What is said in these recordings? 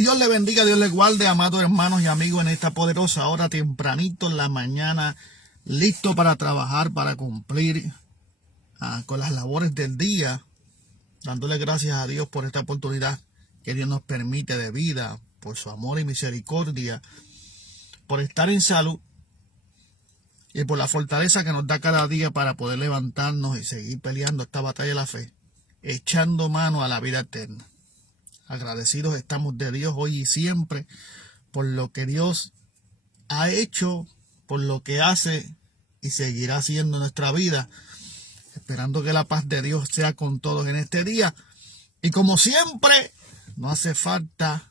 Dios le bendiga, Dios le guarde, amados hermanos y amigos, en esta poderosa hora, tempranito en la mañana, listo para trabajar, para cumplir con las labores del día, dándole gracias a Dios por esta oportunidad que Dios nos permite de vida, por su amor y misericordia, por estar en salud y por la fortaleza que nos da cada día para poder levantarnos y seguir peleando esta batalla de la fe, echando mano a la vida eterna. Agradecidos estamos de Dios hoy y siempre por lo que Dios ha hecho, por lo que hace y seguirá haciendo en nuestra vida, esperando que la paz de Dios sea con todos en este día. Y como siempre, no hace falta,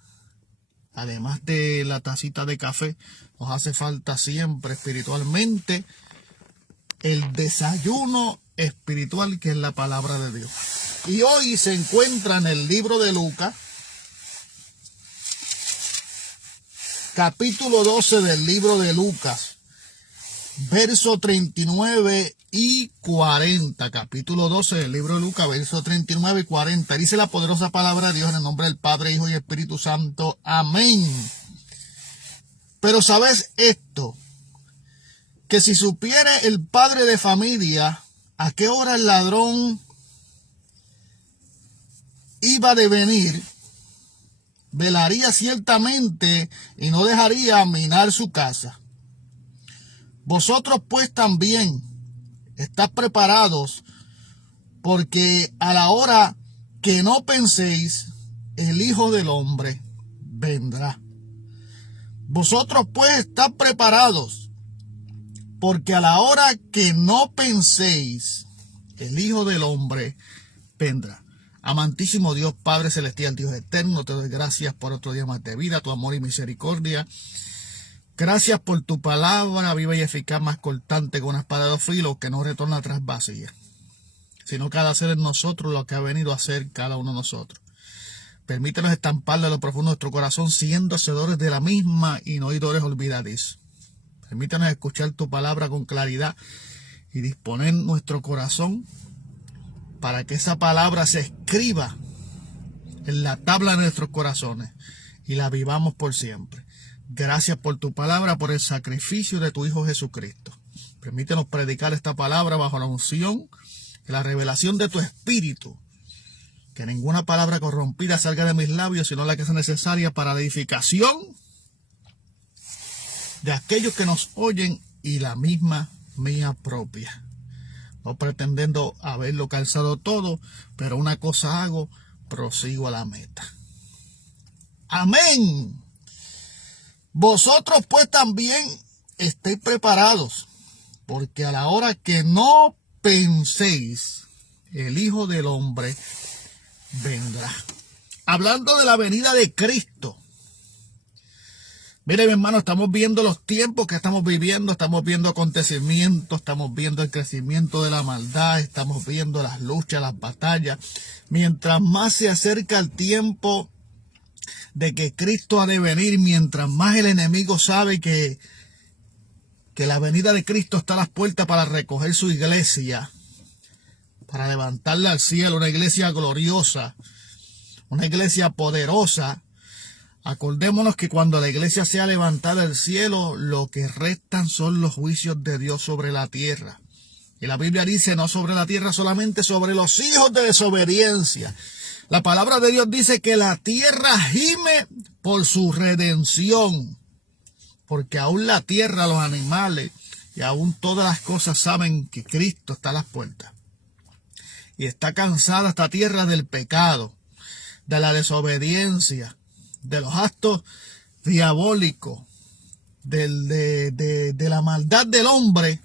además de la tacita de café, nos hace falta siempre espiritualmente el desayuno espiritual, que es la palabra de Dios. Y hoy se encuentra en el libro de Lucas, capítulo 12 del libro de Lucas, verso 39 y 40. Capítulo 12 del libro de Lucas, verso 39 y 40. Dice la poderosa palabra de Dios en el nombre del Padre, Hijo y Espíritu Santo. Amén. Pero ¿sabes esto? Que si supiera el padre de familia a qué hora el ladrón iba de venir, velaría ciertamente y no dejaría minar su casa. Vosotros pues también estad preparados, porque a la hora que no penséis, el Hijo del Hombre vendrá. Vosotros pues estad preparados, porque a la hora que no penséis, el Hijo del Hombre vendrá. Amantísimo Dios, Padre Celestial, Dios Eterno, te doy gracias por otro día más de vida, tu amor y misericordia. Gracias por tu palabra viva y eficaz, más cortante que una espada de dos filos, que no retorna atrás vacía, sino que ha de hacer en nosotros lo que ha venido a hacer cada uno de nosotros. Permítenos estamparle a lo profundo de nuestro corazón, siendo hacedores de la misma y no oidores olvidadizos. Permítenos escuchar tu palabra con claridad y disponer nuestro corazón para que esa palabra se escriba en la tabla de nuestros corazones y la vivamos por siempre. Gracias por tu palabra, por el sacrificio de tu Hijo Jesucristo. Permítenos predicar esta palabra bajo la unción y la revelación de tu Espíritu. Que ninguna palabra corrompida salga de mis labios, sino la que sea necesaria para la edificación de aquellos que nos oyen y la misma mía propia. No pretendiendo haberlo calzado todo, pero una cosa hago, prosigo a la meta. Amén. Vosotros pues también estéis preparados, porque a la hora que no penséis, el Hijo del Hombre vendrá. Hablando de la venida de Cristo. Mire, mi hermano, estamos viendo los tiempos que estamos viviendo, estamos viendo acontecimientos, estamos viendo el crecimiento de la maldad, estamos viendo las luchas, las batallas. Mientras más se acerca el tiempo de que Cristo ha de venir, mientras más el enemigo sabe que la venida de Cristo está a las puertas para recoger su iglesia, para levantarla al cielo, una iglesia gloriosa, una iglesia poderosa. Acordémonos que cuando la iglesia sea levantada al cielo, lo que restan son los juicios de Dios sobre la tierra. Y la Biblia dice, no sobre la tierra solamente, sobre los hijos de desobediencia. La palabra de Dios dice que la tierra gime por su redención. Porque aún la tierra, los animales y aún todas las cosas saben que Cristo está a las puertas. Y está cansada esta tierra del pecado, de la desobediencia, de los actos diabólicos, de la maldad del hombre,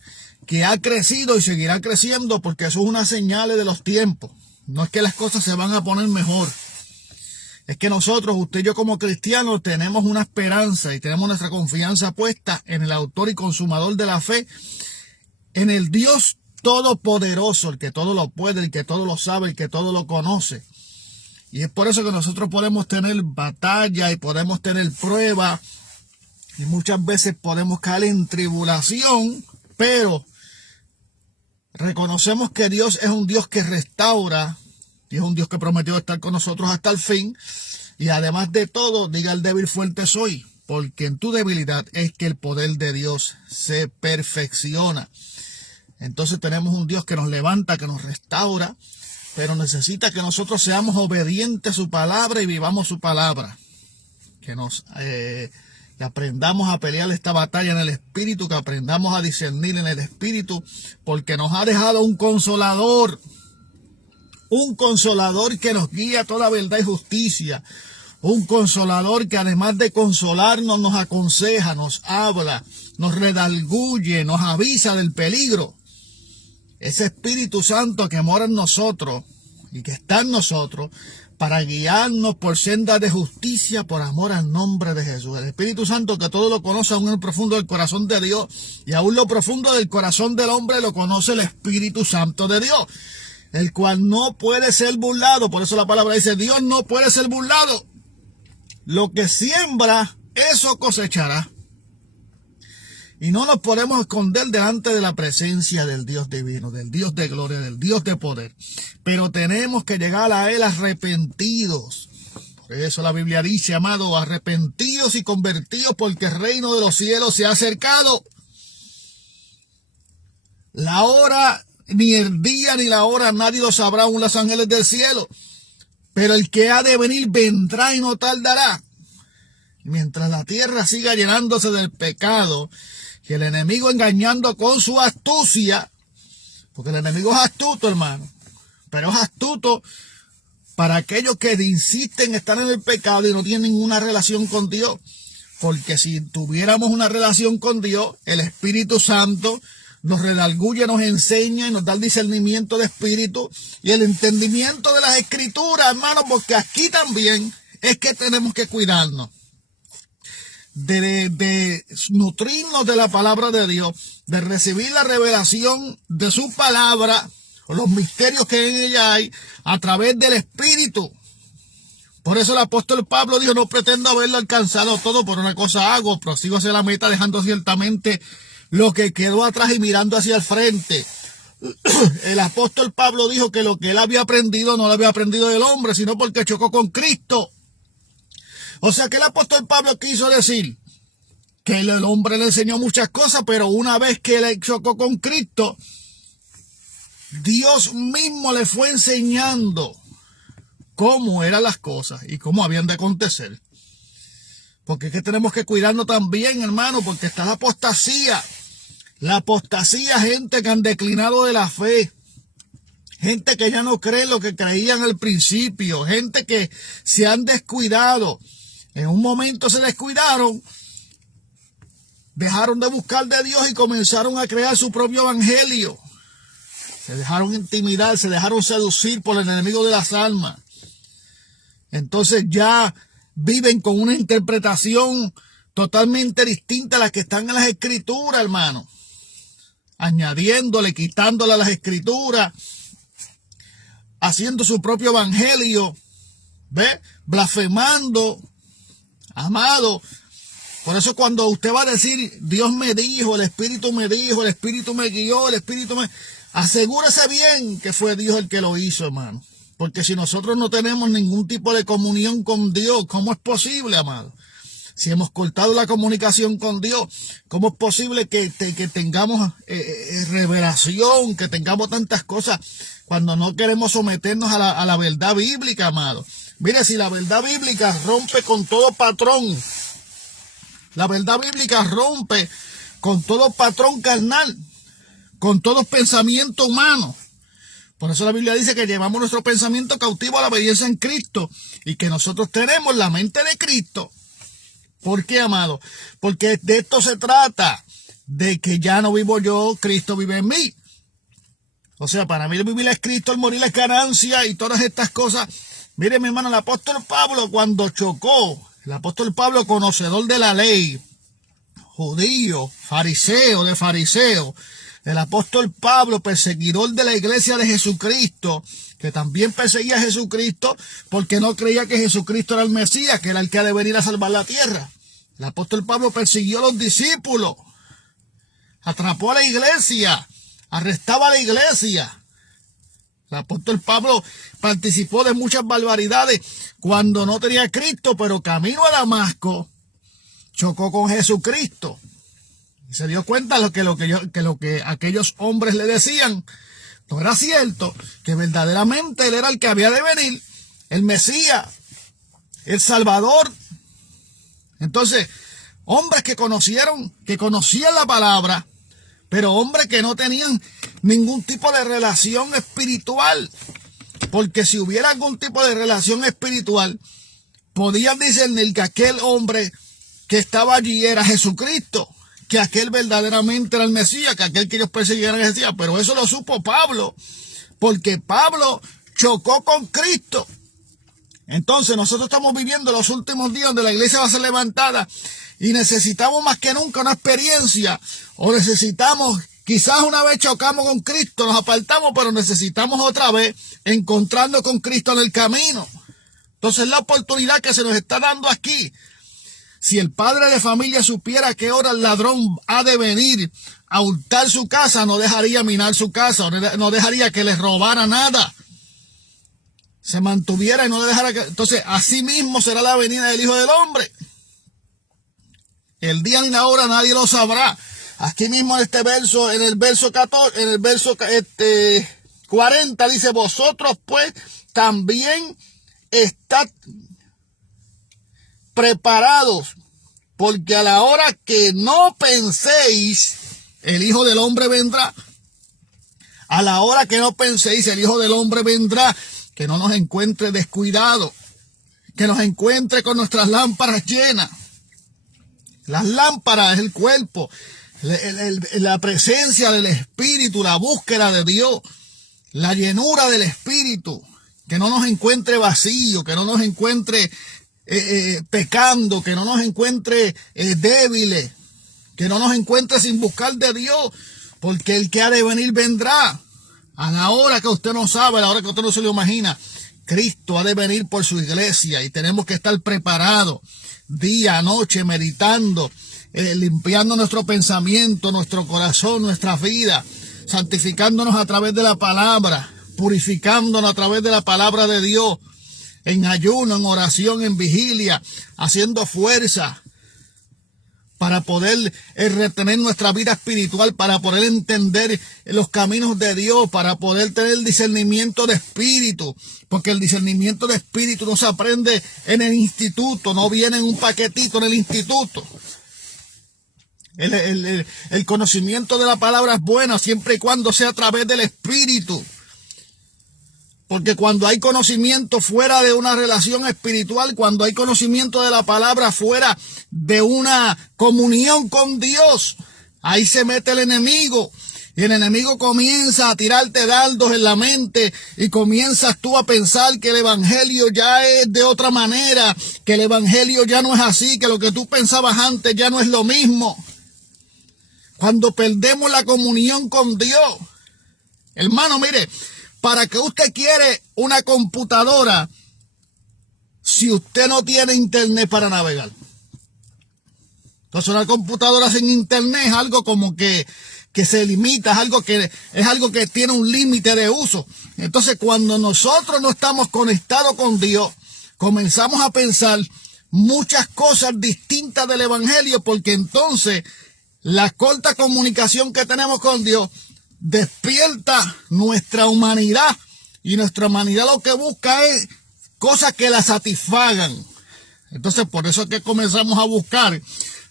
que ha crecido y seguirá creciendo, porque eso es una señal de los tiempos. No es que las cosas se van a poner mejor. Es que nosotros, usted y yo como cristianos, tenemos una esperanza y tenemos nuestra confianza puesta en el autor y consumador de la fe, en el Dios todopoderoso, el que todo lo puede, el que todo lo sabe, el que todo lo conoce. Y es por eso que nosotros podemos tener batalla y podemos tener prueba y muchas veces podemos caer en tribulación, pero reconocemos que Dios es un Dios que restaura y es un Dios que prometió estar con nosotros hasta el fin. Y además de todo, diga el débil fuerte soy, porque en tu debilidad es que el poder de Dios se perfecciona. Entonces tenemos un Dios que nos levanta, que nos restaura, pero necesita que nosotros seamos obedientes a su palabra y vivamos su palabra. Que aprendamos a pelear esta batalla en el Espíritu, que aprendamos a discernir en el Espíritu, porque nos ha dejado un consolador que nos guía a toda verdad y justicia, un consolador que además de consolarnos nos aconseja, nos habla, nos redarguye, nos avisa del peligro. Ese Espíritu Santo que mora en nosotros y que está en nosotros para guiarnos por sendas de justicia por amor al nombre de Jesús. El Espíritu Santo que todo lo conoce aún en lo profundo del corazón de Dios, y aún lo profundo del corazón del hombre lo conoce el Espíritu Santo de Dios, el cual no puede ser burlado. Por eso la palabra dice, Dios no puede ser burlado. Lo que siembra, eso cosechará. Y no nos podemos esconder delante de la presencia del Dios divino, del Dios de gloria, del Dios de poder. Pero tenemos que llegar a Él arrepentidos. Por eso la Biblia dice, amado, arrepentidos y convertidos, porque el reino de los cielos se ha acercado. La hora, ni el día, ni la hora, nadie lo sabrá, aún los ángeles del cielo. Pero el que ha de venir vendrá y no tardará. Mientras la tierra siga llenándose del pecado, y el enemigo engañando con su astucia, porque el enemigo es astuto, hermano, pero es astuto para aquellos que insisten en estar en el pecado y no tienen ninguna relación con Dios. Porque si tuviéramos una relación con Dios, el Espíritu Santo nos redarguye, nos enseña y nos da el discernimiento de espíritu y el entendimiento de las Escrituras, hermano, porque aquí también es que tenemos que cuidarnos de nutrirnos de la palabra de Dios, de recibir la revelación de su palabra, los misterios que en ella hay, a través del Espíritu. Por eso el apóstol Pablo dijo, no pretendo haberlo alcanzado todo, por una cosa hago, prosigo hacia la meta, dejando ciertamente lo que quedó atrás y mirando hacia el frente. El apóstol Pablo dijo que lo que él había aprendido no lo había aprendido del hombre, sino porque chocó con Cristo. O sea que el apóstol Pablo quiso decir que el hombre le enseñó muchas cosas, pero una vez que él chocó con Cristo, Dios mismo le fue enseñando cómo eran las cosas y cómo habían de acontecer. Porque es que tenemos que cuidarnos también, hermano, porque está la apostasía. La apostasía, gente que han declinado de la fe. Gente que ya no cree lo que creían al principio. Gente que se han descuidado. En un momento se descuidaron, dejaron de buscar de Dios y comenzaron a crear su propio evangelio. Se dejaron intimidar, se dejaron seducir por el enemigo de las almas. Entonces ya viven con una interpretación totalmente distinta a la que están en las Escrituras, hermano. Añadiéndole, quitándole a las Escrituras, haciendo su propio evangelio, ¿ve? Blasfemando. Amado, por eso cuando usted va a decir, Dios me dijo, el Espíritu me dijo, el Espíritu me guió, el Espíritu me... Asegúrese bien que fue Dios el que lo hizo, hermano. Porque si nosotros no tenemos ningún tipo de comunión con Dios, ¿cómo es posible, amado? Si hemos cortado la comunicación con Dios, ¿cómo es posible que tengamos revelación, que tengamos tantas cosas cuando no queremos someternos a la verdad bíblica, amado? Mire, si la verdad bíblica rompe con todo patrón, la verdad bíblica rompe con todo patrón carnal, con todo pensamiento humano. Por eso la Biblia dice que llevamos nuestro pensamiento cautivo a la obediencia en Cristo y que nosotros tenemos la mente de Cristo. ¿Por qué, amado? Porque de esto se trata, de que ya no vivo yo, Cristo vive en mí. O sea, para mí el vivir es Cristo, el morir es ganancia y todas estas cosas. Mire, mi hermano, el apóstol Pablo cuando chocó, el apóstol Pablo, conocedor de la ley, judío, fariseo de fariseo, el apóstol Pablo, perseguidor de la iglesia de Jesucristo, que también perseguía a Jesucristo porque no creía que Jesucristo era el Mesías, que era el que ha de venir a salvar la tierra. El apóstol Pablo persiguió a los discípulos, atrapó a la iglesia, arrestaba a la iglesia, El apóstol Pablo participó de muchas barbaridades cuando no tenía a Cristo, pero camino a Damasco chocó con Jesucristo. Y se dio cuenta de que lo que aquellos hombres le decían no era cierto, que verdaderamente él era el que había de venir, el Mesías, el Salvador. Entonces, hombres que conocían la palabra, pero hombres que no tenían ningún tipo de relación espiritual. Porque si hubiera algún tipo de relación espiritual, podían discernir que aquel hombre que estaba allí era Jesucristo, que aquel verdaderamente era el Mesías, que aquel que ellos perseguían era el Mesías. Pero eso lo supo Pablo, porque Pablo chocó con Cristo. Entonces nosotros estamos viviendo los últimos días donde la iglesia va a ser levantada y necesitamos más que nunca una experiencia, o necesitamos, quizás una vez chocamos con Cristo, nos apartamos, pero necesitamos otra vez encontrarnos con Cristo en el camino. Entonces la oportunidad que se nos está dando aquí. Si el padre de familia supiera que ahora el ladrón ha de venir a hurtar su casa, no dejaría minar su casa, no dejaría que le robara nada. Se mantuviera y no le dejara que... Entonces, así mismo será la venida del Hijo del Hombre. El día ni la hora nadie lo sabrá. Aquí mismo en este verso, en el verso 14, en el verso 40 dice: vosotros pues también estad preparados, porque a la hora que no penséis, el Hijo del Hombre vendrá. A la hora que no penséis, el Hijo del Hombre vendrá. Que no nos encuentre descuidados, que nos encuentre con nuestras lámparas llenas. Las lámparas es el cuerpo, la presencia del Espíritu, la búsqueda de Dios, la llenura del Espíritu. Que no nos encuentre vacío, que no nos encuentre pecando, que no nos encuentre débiles, que no nos encuentre sin buscar de Dios, porque el que ha de venir vendrá. A la hora que usted no sabe, a la hora que usted no se lo imagina, Cristo ha de venir por su iglesia y tenemos que estar preparados día, noche, meditando, limpiando nuestro pensamiento, nuestro corazón, nuestra vida, santificándonos a través de la palabra, purificándonos a través de la palabra de Dios, en ayuno, en oración, en vigilia, haciendo fuerza para poder retener nuestra vida espiritual, para poder entender los caminos de Dios, para poder tener el discernimiento de espíritu, porque el discernimiento de espíritu no se aprende en el instituto, no viene en un paquetito en el instituto. El conocimiento de la palabra es bueno siempre y cuando sea a través del espíritu. Porque cuando hay conocimiento fuera de una relación espiritual, cuando hay conocimiento de la palabra fuera de una comunión con Dios, ahí se mete el enemigo. Y el enemigo comienza a tirarte dardos en la mente y comienzas tú a pensar que el evangelio ya es de otra manera, que el evangelio ya no es así, que lo que tú pensabas antes ya no es lo mismo. Cuando perdemos la comunión con Dios, hermano, mire, ¿para qué usted quiere una computadora si usted no tiene internet para navegar? Entonces una computadora sin internet es algo como que se limita, es algo que tiene un límite de uso. Entonces cuando nosotros no estamos conectados con Dios, comenzamos a pensar muchas cosas distintas del evangelio, porque entonces la corta comunicación que tenemos con Dios despierta nuestra humanidad, y nuestra humanidad lo que busca es cosas que la satisfagan. Entonces por eso es que comenzamos a buscar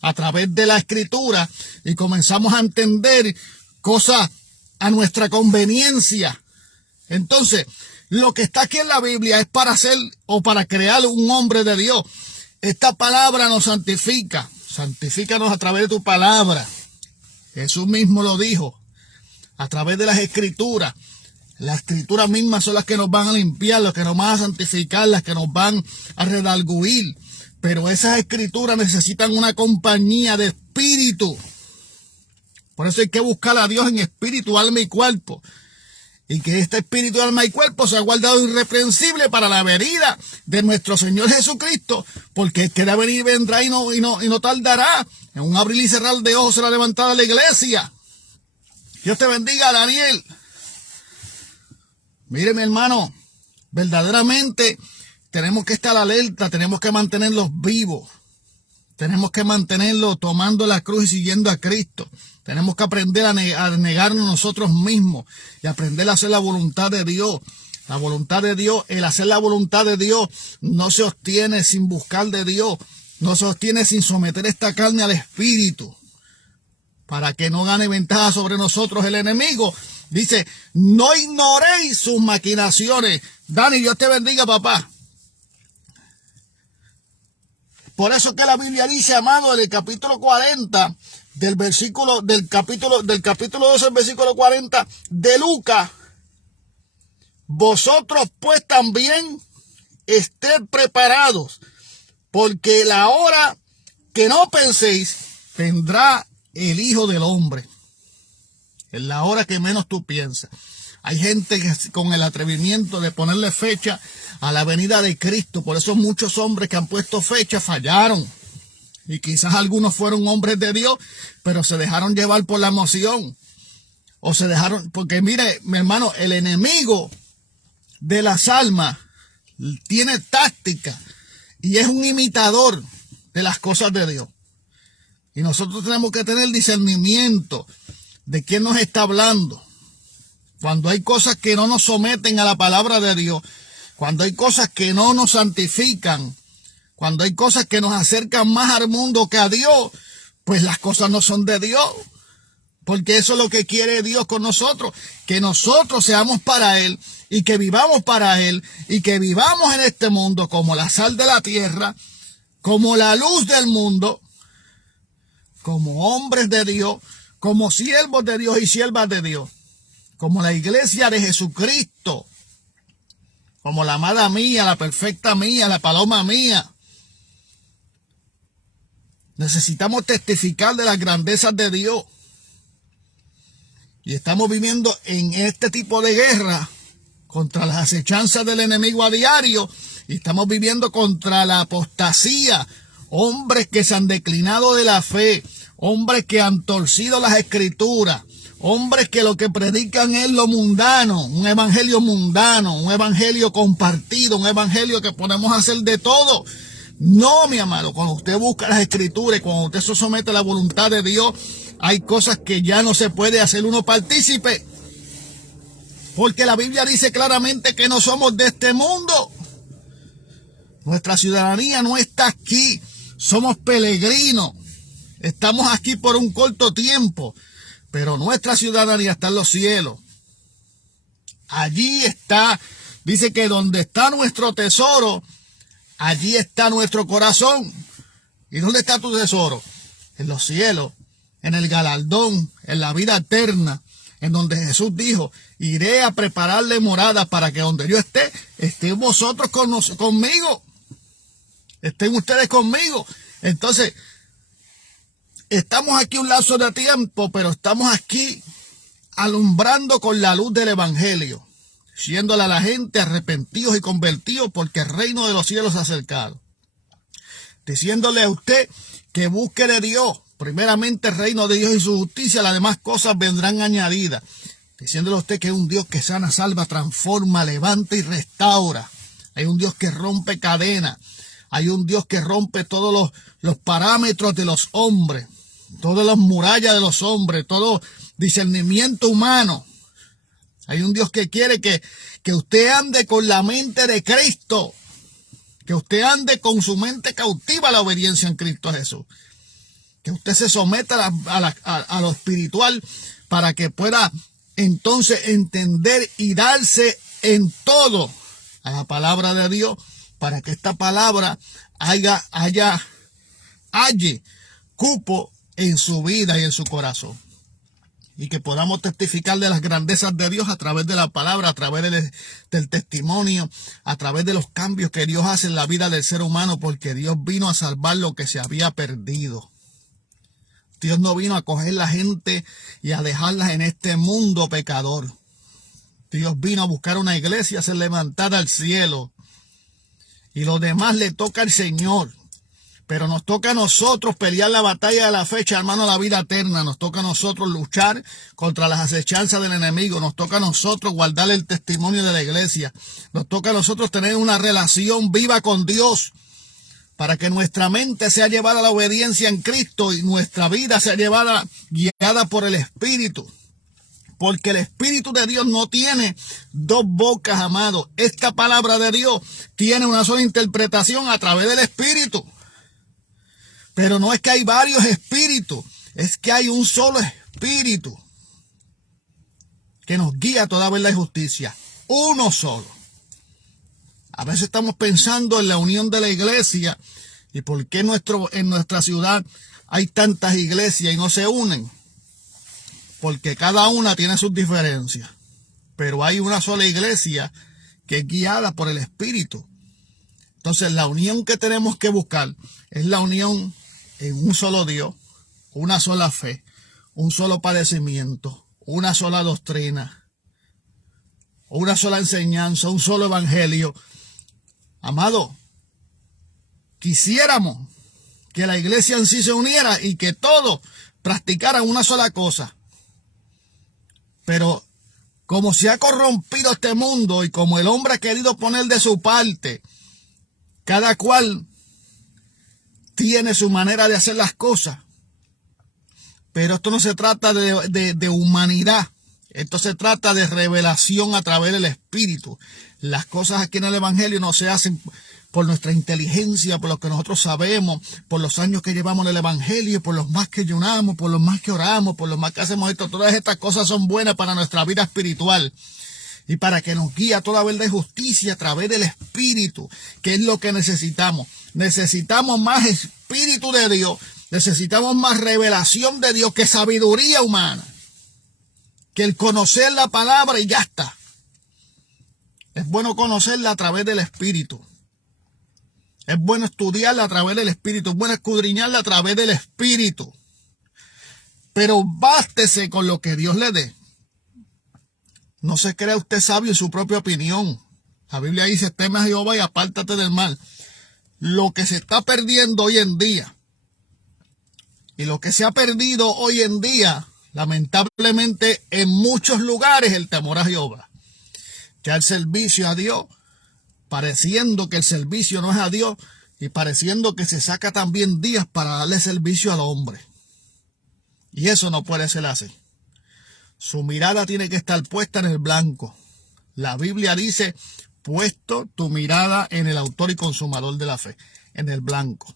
a través de la escritura y comenzamos a entender cosas a nuestra conveniencia. Entonces lo que está aquí en la Biblia es para hacer o para crear un hombre de Dios. Esta palabra nos santifica. Santifícanos a través de tu palabra. Jesús mismo lo dijo. A través de las escrituras. Las escrituras mismas son las que nos van a limpiar, las que nos van a santificar, las que nos van a redarguir. Pero esas escrituras necesitan una compañía de espíritu. Por eso hay que buscar a Dios en espíritu, alma y cuerpo. Y que este espíritu, alma y cuerpo sea guardado irreprensible para la venida de nuestro Señor Jesucristo. Porque el que debe venir vendrá y no tardará. En un abrir y cerrar de ojos será levantada la iglesia. Dios te bendiga, Daniel. Mire, mi hermano, verdaderamente tenemos que estar alerta, tenemos que mantenerlos vivos. Tenemos que mantenerlos tomando la cruz y siguiendo a Cristo. Tenemos que aprender a negarnos nosotros mismos y aprender a hacer la voluntad de Dios. La voluntad de Dios, el hacer la voluntad de Dios no se obtiene sin buscar de Dios. No se obtiene sin someter esta carne al Espíritu, para que no gane ventaja sobre nosotros el enemigo. Dice, no ignoréis sus maquinaciones. Dani, Dios te bendiga, papá. Por eso que la Biblia dice, amado, en el capítulo 40, del capítulo 12, el versículo 40 de Lucas, vosotros pues también ested preparados, porque la hora que no penséis vendrá el Hijo del Hombre. En la hora que menos tú piensas. Hay gente que con el atrevimiento de ponerle fecha a la venida de Cristo. Por eso muchos hombres que han puesto fecha fallaron. Y quizás algunos fueron hombres de Dios, pero se dejaron llevar por la emoción. O se dejaron, porque mire, mi hermano, el enemigo de las almas tiene táctica y es un imitador de las cosas de Dios. Y nosotros tenemos que tener discernimiento de quién nos está hablando. Cuando hay cosas que no nos someten a la palabra de Dios, cuando hay cosas que no nos santifican, cuando hay cosas que nos acercan más al mundo que a Dios, pues las cosas no son de Dios. Porque eso es lo que quiere Dios con nosotros, que nosotros seamos para Él y que vivamos para Él y que vivamos en este mundo como la sal de la tierra, como la luz del mundo, como hombres de Dios, como siervos de Dios y siervas de Dios, como la iglesia de Jesucristo, como la amada mía, la perfecta mía, la paloma mía. Necesitamos testificar de las grandezas de Dios. Y estamos viviendo en este tipo de guerra contra las acechanzas del enemigo a diario. Y estamos viviendo contra la apostasía. Hombres que se han declinado de la fe. Hombres que han torcido las escrituras. Hombres que lo que predican es lo mundano. Un evangelio mundano. Un evangelio compartido. Un evangelio que podemos hacer de todo. No, mi amado. Cuando usted busca las escrituras, cuando usted se somete a la voluntad de Dios, hay cosas que ya no se puede hacer uno partícipe. Porque la Biblia dice claramente que no somos de este mundo. Nuestra ciudadanía no está aquí. Somos peregrinos. Estamos aquí por un corto tiempo. Pero nuestra ciudadanía está en los cielos. Allí está. Dice que donde está nuestro tesoro, allí está nuestro corazón. ¿Y dónde está tu tesoro? En los cielos. En el galardón, en la vida eterna, en donde Jesús dijo, iré a prepararle morada para que donde yo esté, estén vosotros conmigo. Estén ustedes conmigo. Entonces, estamos aquí un lapso de tiempo, pero estamos aquí alumbrando con la luz del evangelio, diciéndole a la gente arrepentidos y convertidos porque el reino de los cielos se ha acercado. Diciéndole a usted que busque de Dios. Primeramente el reino de Dios y su justicia, las demás cosas vendrán añadidas. Diciéndole a usted que es un Dios que sana, salva, transforma, levanta y restaura. Hay un Dios que rompe cadenas. Hay un Dios que rompe todos los parámetros de los hombres. Todas las murallas de los hombres. Todo discernimiento humano. Hay un Dios que quiere que usted ande con la mente de Cristo. Que usted ande con su mente cautiva a la obediencia en Cristo Jesús. Que usted se someta a lo espiritual para que pueda entonces entender y darse en todo a la palabra de Dios, para que esta palabra halle cupo en su vida y en su corazón. Y que podamos testificar de las grandezas de Dios a través de la palabra, a través del testimonio, a través de los cambios que Dios hace en la vida del ser humano, porque Dios vino a salvar lo que se había perdido. Dios no vino a coger la gente y a dejarlas en este mundo pecador. Dios vino a buscar una iglesia, a ser levantada al cielo. Y lo demás le toca al Señor. Pero nos toca a nosotros pelear la batalla de la fecha, hermano, la vida eterna. Nos toca a nosotros luchar contra las acechanzas del enemigo. Nos toca a nosotros guardar el testimonio de la iglesia. Nos toca a nosotros tener una relación viva con Dios para que nuestra mente sea llevada a la obediencia en Cristo y nuestra vida sea guiada por el Espíritu. Porque el Espíritu de Dios no tiene dos bocas, amado. Esta palabra de Dios tiene una sola interpretación a través del Espíritu. Pero no es que hay varios espíritus, es que hay un solo espíritu que nos guía a toda verdad y justicia. Uno solo. A veces estamos pensando en la unión de la iglesia y por qué en nuestra ciudad hay tantas iglesias y no se unen. Porque cada una tiene sus diferencias. Pero hay una sola iglesia que es guiada por el Espíritu. Entonces la unión que tenemos que buscar es la unión en un solo Dios, una sola fe, un solo padecimiento, una sola doctrina, una sola enseñanza, un solo evangelio. Amado, quisiéramos que la iglesia en sí se uniera y que todos practicaran una sola cosa. Pero como se ha corrompido este mundo y como el hombre ha querido poner de su parte, cada cual tiene su manera de hacer las cosas. Pero esto no se trata de humanidad. Esto se trata de revelación a través del Espíritu. Las cosas aquí en el Evangelio no se hacen por nuestra inteligencia, por lo que nosotros sabemos, por los años que llevamos en el Evangelio, por los más que ayunamos, por los más que oramos, por los más que hacemos esto. Todas estas cosas son buenas para nuestra vida espiritual y para que nos guíe a toda verdad y justicia a través del Espíritu, que es lo que necesitamos. Necesitamos más Espíritu de Dios, necesitamos más revelación de Dios que sabiduría humana, que el conocer la palabra y ya está. Es bueno conocerla a través del Espíritu. Es bueno estudiarla a través del Espíritu. Es bueno escudriñarla a través del Espíritu. Pero bástese con lo que Dios le dé. No se crea usted sabio en su propia opinión. La Biblia dice, teme a Jehová y apártate del mal. Lo que se está perdiendo hoy en día y lo que se ha perdido hoy en día, lamentablemente en muchos lugares, el temor a Jehová. Ya el servicio a Dios, pareciendo que el servicio no es a Dios y pareciendo que se saca también días para darle servicio al hombre. Y eso no puede ser así. Su mirada tiene que estar puesta en el blanco. La Biblia dice, puesto tu mirada en el autor y consumador de la fe, en el blanco.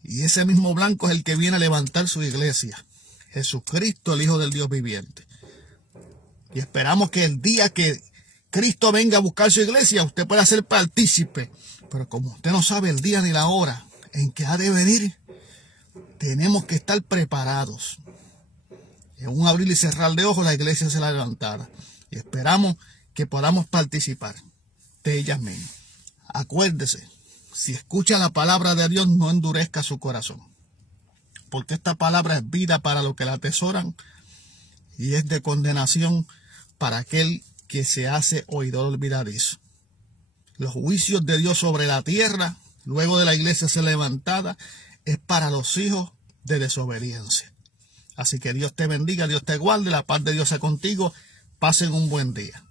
Y ese mismo blanco es el que viene a levantar su iglesia. Jesucristo, el Hijo del Dios viviente. Y esperamos que el día que Cristo venga a buscar su iglesia, usted pueda ser partícipe. Pero como usted no sabe el día ni la hora en que ha de venir, tenemos que estar preparados. En un abrir y cerrar de ojos, la iglesia será levantada. Y esperamos que podamos participar de ellas mismas. Acuérdese, si escucha la palabra de Dios, no endurezca su corazón. Porque esta palabra es vida para los que la atesoran y es de condenación para aquel que se hace oidor olvidadizo. Los juicios de Dios sobre la tierra, luego de la iglesia ser levantada, es para los hijos de desobediencia. Así que Dios te bendiga, Dios te guarde, la paz de Dios sea contigo. Pasen un buen día.